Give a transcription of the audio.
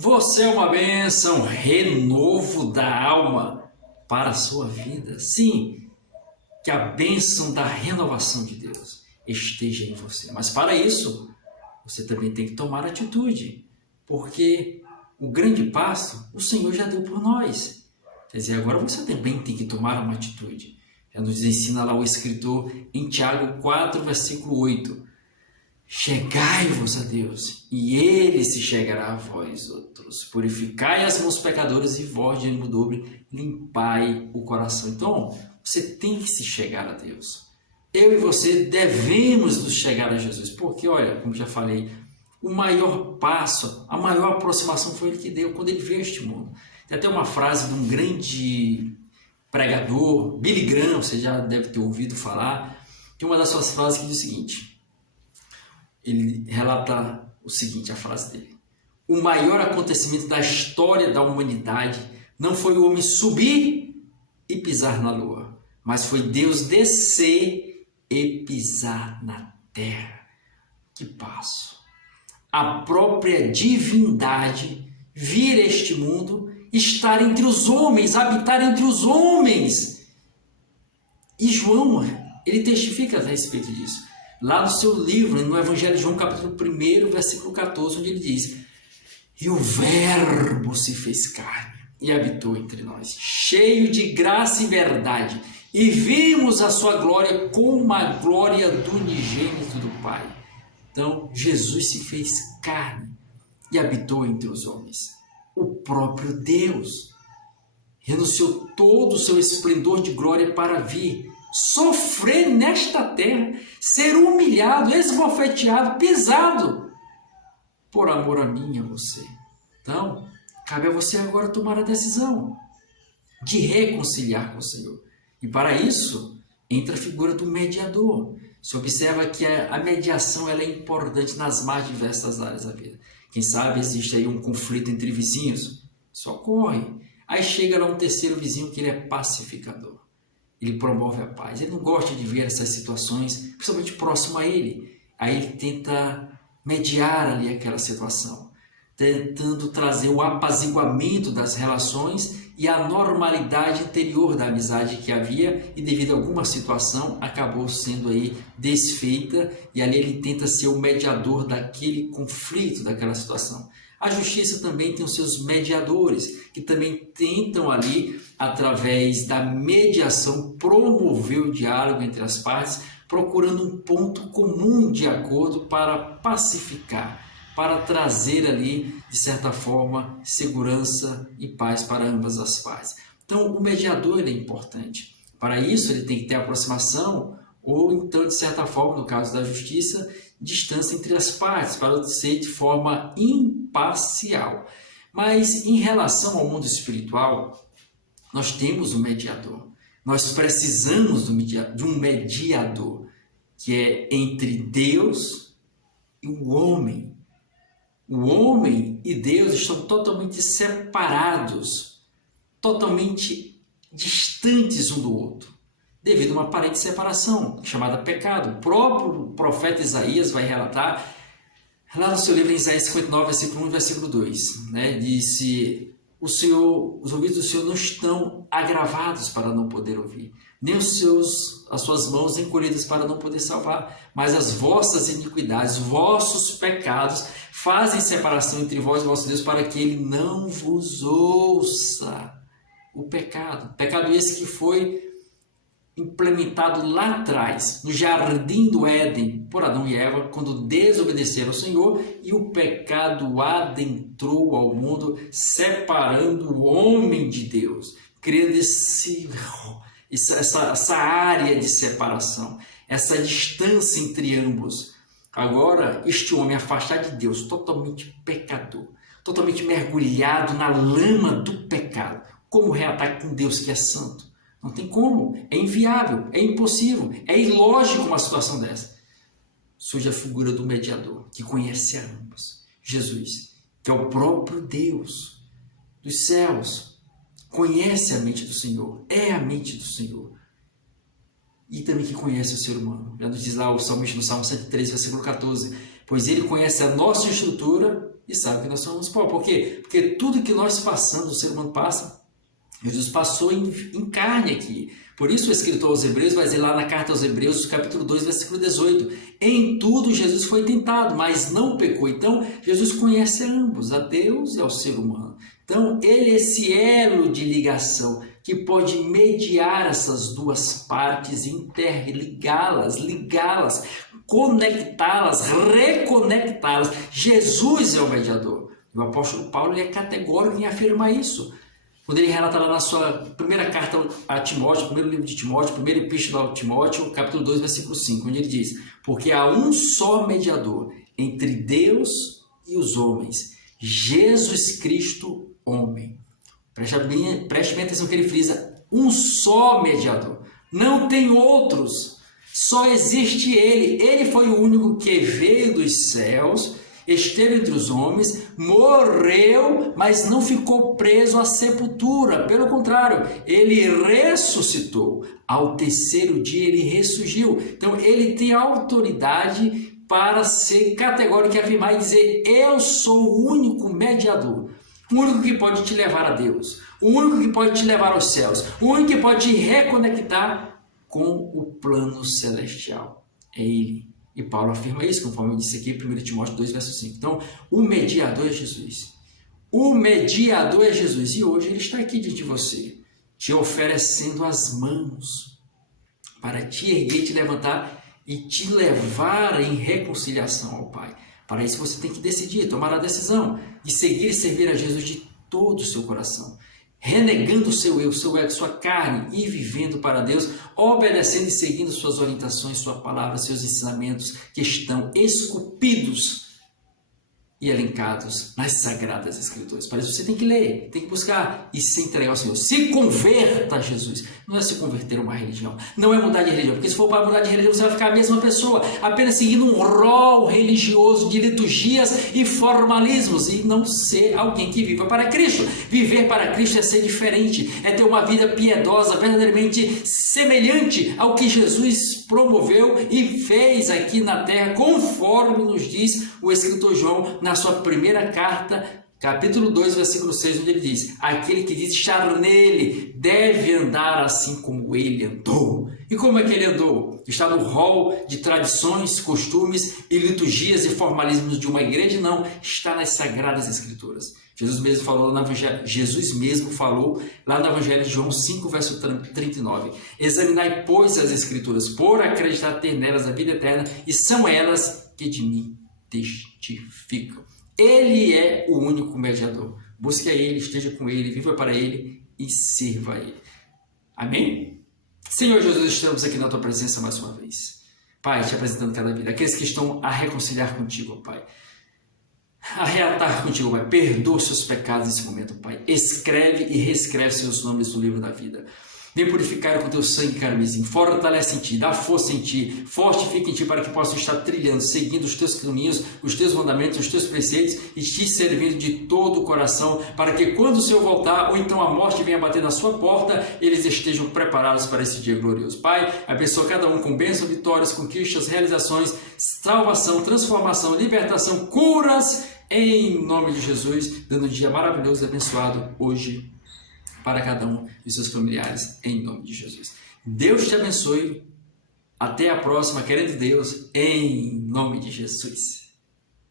Você é uma bênção, renovo da alma para a sua vida. Sim, que a bênção da renovação de Deus esteja em você. Mas para isso, você também tem que tomar atitude, porque o grande passo o Senhor já deu por nós. Quer dizer, agora você também tem que tomar uma atitude. Já nos ensina lá o escritor em Tiago 4, versículo 8. Chegai-vos a Deus, e Ele se chegará a vós outros. Purificai as mãos pecadoras e vós de ânimo dobre, limpai o coração. Então, você tem que se chegar a Deus. Eu e você devemos nos chegar a Jesus, porque, olha, como já falei, o maior passo, a maior aproximação foi Ele que deu quando Ele veio a este mundo. Tem até uma frase de um grande pregador, Billy Graham, você já deve ter ouvido falar, que uma das suas frases que diz o seguinte. Ele relata o seguinte, a frase dele. O maior acontecimento da história da humanidade não foi o homem subir e pisar na lua, mas foi Deus descer e pisar na terra. Que passo! A própria divindade vir a este mundo, estar entre os homens, habitar entre os homens. E João, ele testifica a respeito disso. Lá no seu livro, no Evangelho de João, capítulo 1, versículo 14, onde ele diz: E o Verbo se fez carne e habitou entre nós, cheio de graça e verdade, e vimos a sua glória como a glória do unigênito do Pai. Então, Jesus se fez carne e habitou entre os homens. O próprio Deus renunciou todo o seu esplendor de glória para vir sofrer nesta terra, ser humilhado, esbofeteado, pisado, por amor a mim e a você. Então, cabe a você agora tomar a decisão de reconciliar com o Senhor. E para isso, entra a figura do mediador. Você observa que a mediação ela é importante nas mais diversas áreas da vida. Quem sabe existe aí um conflito entre vizinhos, isso ocorre. Aí chega lá um terceiro vizinho que ele é pacificador. Ele promove a paz. Ele não gosta de ver essas situações, principalmente próximo a ele. Aí ele tenta mediar ali aquela situação, tentando trazer o apaziguamento das relações e a normalidade interior da amizade que havia e devido a alguma situação acabou sendo aí desfeita e ali ele tenta ser o mediador daquele conflito, daquela situação. A justiça também tem os seus mediadores, que também tentam ali, através da mediação, promover o diálogo entre as partes, procurando um ponto comum de acordo para pacificar, para trazer ali, de certa forma, segurança e paz para ambas as partes. Então, o mediador ele é importante. Para isso, ele tem que ter aproximação ou então, de certa forma, no caso da justiça, distância entre as partes, para ser de forma imparcial. Mas, em relação ao mundo espiritual, nós temos um mediador. Nós precisamos de um mediador, que é entre Deus e o homem. O homem e Deus estão totalmente separados, totalmente distantes um do outro, devido a uma aparente separação, chamada pecado. O próprio profeta Isaías vai relatar, lá no seu livro, em Isaías 59, versículo 1 e versículo 2, disse, os ouvidos do Senhor não estão agravados para não poder ouvir, nem as suas mãos encolhidas para não poder salvar, mas as vossas iniquidades, vossos pecados, fazem separação entre vós e vosso Deus, para que ele não vos ouça. O pecado esse que foi implementado lá atrás, no jardim do Éden, por Adão e Eva, quando desobedeceram ao Senhor e o pecado adentrou ao mundo, separando o homem de Deus, criando essa área de separação, essa distância entre ambos. Agora, este homem afastado de Deus, totalmente pecador, totalmente mergulhado na lama do pecado, como reatar com Deus que é santo? Não tem como, é inviável, é impossível, é ilógico uma situação dessa. Surge a figura do mediador, que conhece a ambos, Jesus, que é o próprio Deus dos céus, conhece a mente do Senhor, é a mente do Senhor. E também que conhece o ser humano. Já nos diz lá o salmista no Salmo 103, versículo 14, pois ele conhece a nossa estrutura e sabe que nós somos pó. Por quê? Porque tudo que nós passamos, o ser humano passa, Jesus passou em carne aqui. Por isso o escritor aos Hebreus vai dizer lá na carta aos Hebreus, capítulo 2, versículo 18. Em tudo Jesus foi tentado, mas não pecou. Então Jesus conhece a ambos, a Deus e ao ser humano. Então ele é esse elo de ligação que pode mediar essas duas partes, interligá-las, ligá-las, conectá-las, reconectá-las. Jesus é o mediador. O apóstolo Paulo ele é categórico em afirmar isso. Quando ele relata lá na sua primeira carta a Timóteo, primeiro livro de Timóteo, primeiro epístola a Timóteo, capítulo 2, versículo 5, onde ele diz: porque há um só mediador entre Deus e os homens, Jesus Cristo, homem. Preste bem atenção que ele frisa: um só mediador, não tem outros, só existe ele. Ele foi o único que veio dos céus, esteve entre os homens, morreu, mas não ficou preso à sepultura. Pelo contrário, ele ressuscitou. Ao terceiro dia ele ressurgiu. Então ele tem autoridade para ser categórico e afirmar e dizer: eu sou o único mediador, o único que pode te levar a Deus, o único que pode te levar aos céus, o único que pode te reconectar com o plano celestial. É ele. E Paulo afirma isso, conforme eu disse aqui em 1 Timóteo 2, verso 5. Então, o mediador é Jesus. O mediador é Jesus. E hoje ele está aqui diante de você, te oferecendo as mãos para te erguer, te levantar e te levar em reconciliação ao Pai. Para isso você tem que decidir, tomar a decisão de seguir e servir a Jesus de todo o seu coração, renegando o seu eu, sua carne e vivendo para Deus, obedecendo e seguindo suas orientações, sua palavra, seus ensinamentos que estão esculpidos e elencados nas Sagradas Escrituras. Para isso você tem que ler, tem que buscar e se entregar ao Senhor. Se converta a Jesus. Não é se converter a uma religião, não é mudar de religião, porque se for para mudar de religião você vai ficar a mesma pessoa, apenas seguindo um rol religioso de liturgias e formalismos e não ser alguém que viva para Cristo. Viver para Cristo é ser diferente, é ter uma vida piedosa, verdadeiramente semelhante ao que Jesus promoveu e fez aqui na terra, conforme nos diz o escritor João na sua primeira carta, capítulo 2, versículo 6, onde ele diz: aquele que diz estar nele deve andar assim como ele andou. E como é que ele andou? Está no rol de tradições, costumes e liturgias e formalismos de uma igreja? Não, está nas Sagradas Escrituras. Jesus mesmo falou lá no Evangelho de João 5, verso 39. Examinai, pois, as Escrituras, por acreditar ter nelas a vida eterna, e são elas que de mim testificam. Ele é o único mediador. Busque a Ele, esteja com Ele, viva para Ele e sirva a Ele. Amém? Senhor Jesus, estamos aqui na Tua presença mais uma vez. Pai, te apresentando cada vida. Aqueles que estão a reconciliar contigo, Pai. A reatar contigo, Pai. Perdoa os seus pecados nesse momento, Pai. Escreve e reescreve seus nomes no livro da vida. Vem purificar com teu sangue carmesim, fortalece em ti, dá força em ti, fortifica em ti para que possam estar trilhando, seguindo os teus caminhos, os teus mandamentos, os teus preceitos e te servindo de todo o coração, para que quando o Senhor voltar ou então a morte venha bater na sua porta, eles estejam preparados para esse dia glorioso. Pai, abençoa cada um com bênçãos, vitórias, conquistas, realizações, salvação, transformação, libertação, curas, em nome de Jesus, dando um dia maravilhoso e abençoado hoje para cada um de seus familiares, em nome de Jesus. Deus te abençoe. Até a próxima, querendo Deus, em nome de Jesus.